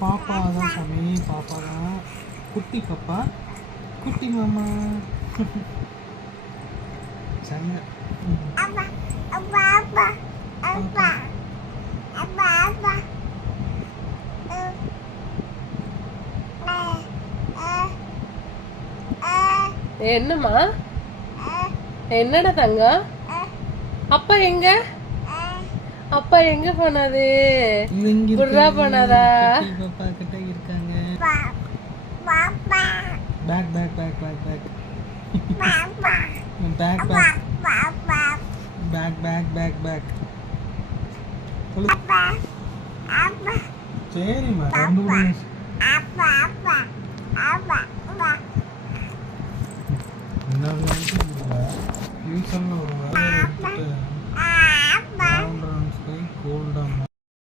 பாப்பா தான் சாமி, பாப்பா தான். குட்டி பாப்பா, குட்டி மாமா. சரியா? என்னம்மா? என்னடா தங்கம்? அப்பா எங்க? அப்பா எங்க போனாது? புர்ரா போனாதா? பாப்பா கிட்ட இருக்காங்க. Bag bag bag bag bag bag bag bag bag bag bag. சரிம்மா, 2 நிமிஷம். என்ன வேணும் டியூஷன்ல ஒரு வேலை எடுத்துட்டு கோல்டாக